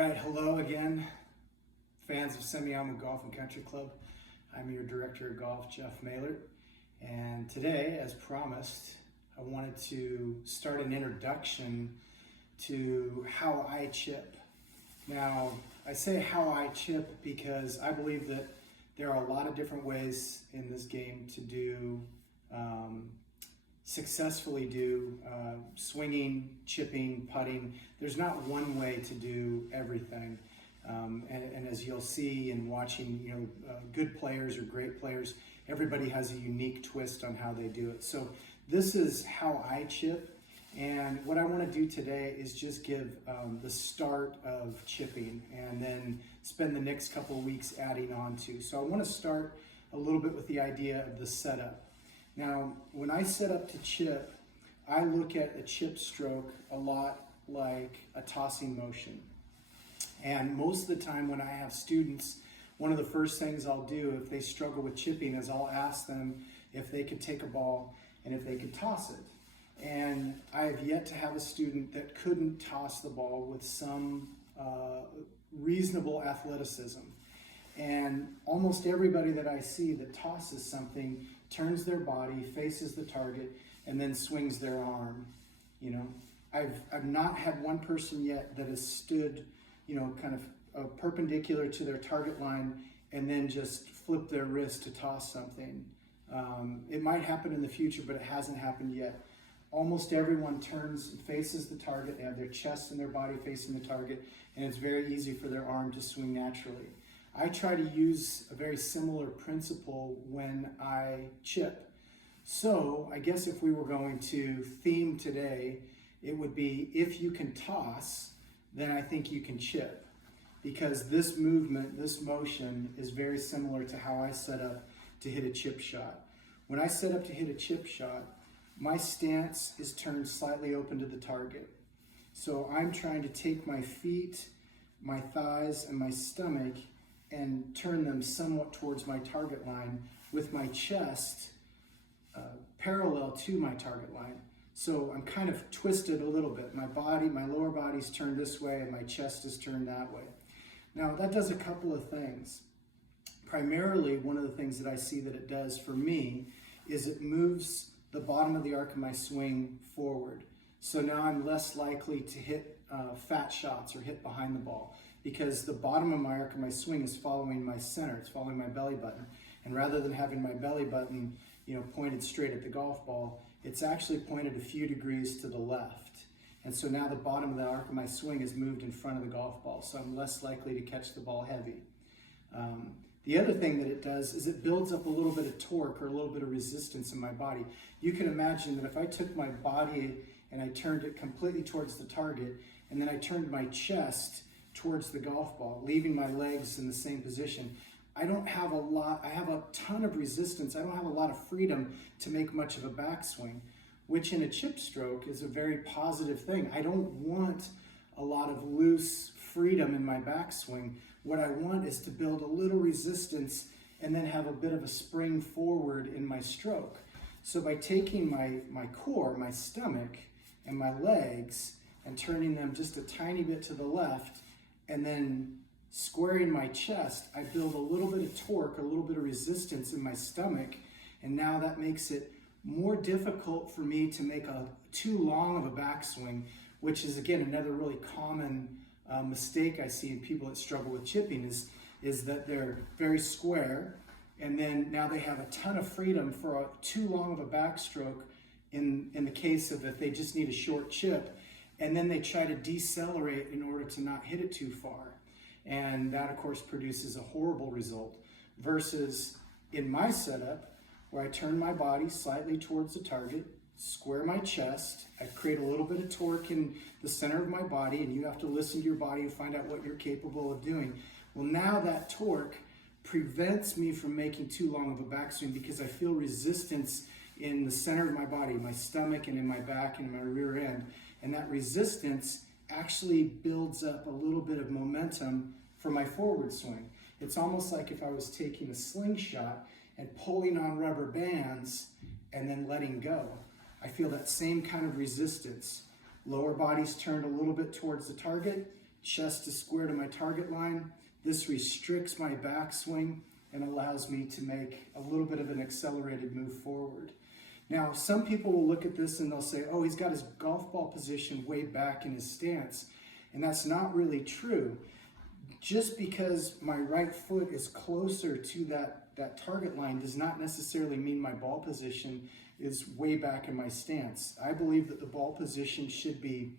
right, hello again, fans of Semi-Alma Golf and Country Club. I'm your director of golf, Jeff Mehlert, and today, as promised, I wanted to start an introduction to how I chip. Now, I say how I chip because I believe that there are a lot of different ways in this game to do successfully do swinging, chipping, putting. There's not one way to do everything. And as you'll see in watching, good players or great players, everybody has a unique twist on how they do it. So this is how I chip. And what I want to do today is just give the start of chipping and then spend the next couple of weeks adding on to. So I want to start a little bit with the idea of the setup. Now, when I set up to chip, I look at a chip stroke a lot like a tossing motion. And most of the time when I have students, one of the first things I'll do if they struggle with chipping is I'll ask them if they could take a ball and if they could toss it. And I have yet to have a student that couldn't toss the ball with some reasonable athleticism. And almost everybody that I see that tosses something turns their body, faces the target, and then swings their arm. I've not had one person yet that has stood, kind of perpendicular to their target line and then just flipped their wrist to toss something. It might happen in the future, but it hasn't happened yet. Almost everyone turns and faces the target. They have their chest and their body facing the target, and it's very easy for their arm to swing naturally. I try to use a very similar principle when I chip. So I guess if we were going to theme today, it would be if you can toss, then I think you can chip. Because this movement, this motion is very similar to how I set up to hit a chip shot. When I set up to hit a chip shot, my stance is turned slightly open to the target. So I'm trying to take my feet, my thighs, and my stomach and turn them somewhat towards my target line with my chest parallel to my target line. So I'm kind of twisted a little bit. My lower body's turned this way and my chest is turned that way. Now that does a couple of things. Primarily, one of the things that I see that it does for me is it moves the bottom of the arc of my swing forward. So now I'm less likely to hit fat shots or hit behind the ball, because the bottom of my arc of my swing is following my center, it's following my belly button. And rather than having my belly button, pointed straight at the golf ball, it's actually pointed a few degrees to the left. And so now the bottom of the arc of my swing is moved in front of the golf ball, so I'm less likely to catch the ball heavy. The other thing that it does is it builds up a little bit of torque or a little bit of resistance in my body. You can imagine that if I took my body and I turned it completely towards the target, and then I turned my chest towards the golf ball, leaving my legs in the same position, I have a ton of resistance. I don't have a lot of freedom to make much of a backswing, which in a chip stroke is a very positive thing. I don't want a lot of loose freedom in my backswing. What I want is to build a little resistance and then have a bit of a spring forward in my stroke. So by taking my core, my stomach, and my legs and turning them just a tiny bit to the left, and then squaring my chest, I build a little bit of torque, a little bit of resistance in my stomach, and now that makes it more difficult for me to make too long of a backswing, which is, again, another really common mistake I see in people that struggle with chipping is that they're very square, and then now they have a ton of freedom for too long of a backstroke in the case of if they just need a short chip, and then they try to decelerate in order to not hit it too far. And that, of course, produces a horrible result. Versus in my setup, where I turn my body slightly towards the target, square my chest, I create a little bit of torque in the center of my body, and you have to listen to your body and find out what you're capable of doing. Well, now that torque prevents me from making too long of a backswing because I feel resistance in the center of my body, my stomach and in my back and in my rear end. And that resistance actually builds up a little bit of momentum for my forward swing. It's almost like if I was taking a slingshot and pulling on rubber bands and then letting go. I feel that same kind of resistance. Lower body's turned a little bit towards the target, chest is square to my target line. This restricts my backswing and allows me to make a little bit of an accelerated move forward. Now, some people will look at this and they'll say, oh, he's got his golf ball position way back in his stance. And that's not really true. Just because my right foot is closer to that target line does not necessarily mean my ball position is way back in my stance. I believe that the ball position should be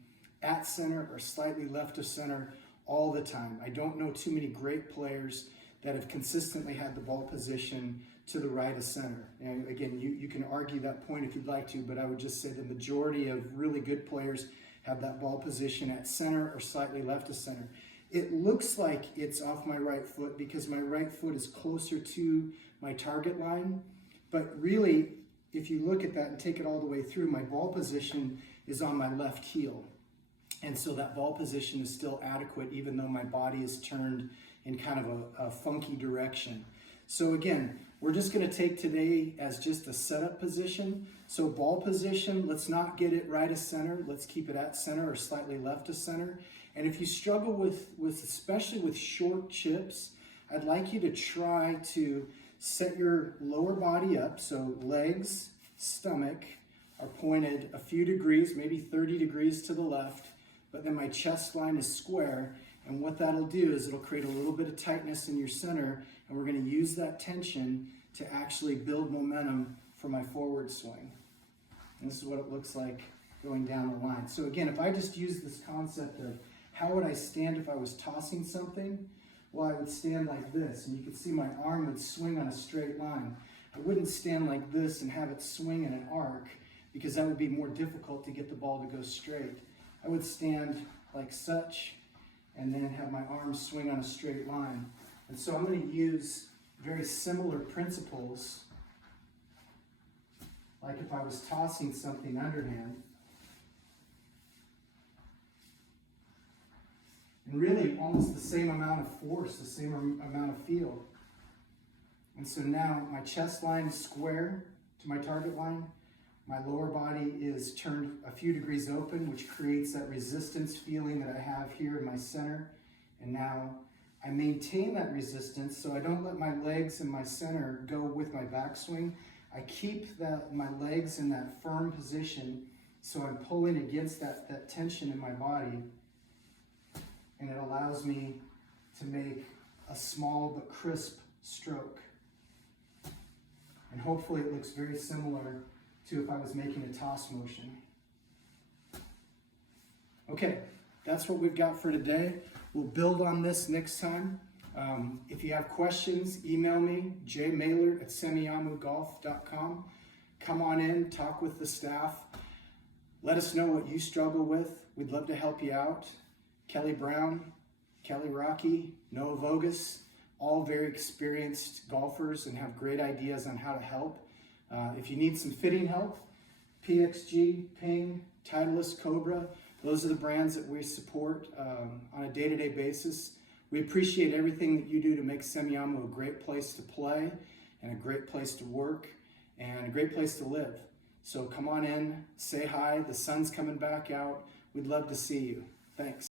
at center or slightly left of center all the time. I don't know too many great players that have consistently had the ball position to the right of center. And again, you can argue that point if you'd like to, but I would just say the majority of really good players have that ball position at center or slightly left of center. It looks like it's off my right foot because my right foot is closer to my target line, but really, if you look at that and take it all the way through, my ball position is on my left heel. And so that ball position is still adequate even though my body is turned in kind of a funky direction. So again, we're just going to take today as just a setup position. So ball position, let's not get it right of center. Let's keep it at center or slightly left of center. And if you struggle with especially with short chips, I'd like you to try to set your lower body up. So legs, stomach are pointed a few degrees, maybe 30 degrees to the left, but then my chest line is square. And what that'll do is it'll create a little bit of tightness in your center, and we're going to use that tension to actually build momentum for my forward swing. And this is what it looks like going down the line. So again, if I just use this concept of how would I stand if I was tossing something? Well, I would stand like this, and you can see my arm would swing on a straight line. I wouldn't stand like this and have it swing in an arc because that would be more difficult to get the ball to go straight. I would stand like such and then have my arms swing on a straight line. And so I'm going to use very similar principles, like if I was tossing something underhand. And really almost the same amount of force, the same amount of feel. And so now my chest line is square to my target line. My lower body is turned a few degrees open, which creates that resistance feeling that I have here in my center. And now I maintain that resistance so I don't let my legs and my center go with my backswing. I keep my legs in that firm position so I'm pulling against that tension in my body. And it allows me to make a small but crisp stroke. And hopefully it looks very similar to if I was making a toss motion. Okay, that's what we've got for today. We'll build on this next time. If you have questions, email me, jmehlert@semiyamugolf.com. Come on in, talk with the staff. Let us know what you struggle with. We'd love to help you out. Kelly Brown, Kelly Rocky, Noah Vogus, all very experienced golfers and have great ideas on how to help. If you need some fitting help, PXG, Ping, Titleist, Cobra, those are the brands that we support on a day-to-day basis. We appreciate everything that you do to make Semiahmoo a great place to play and a great place to work and a great place to live. So come on in, say hi. The sun's coming back out. We'd love to see you. Thanks.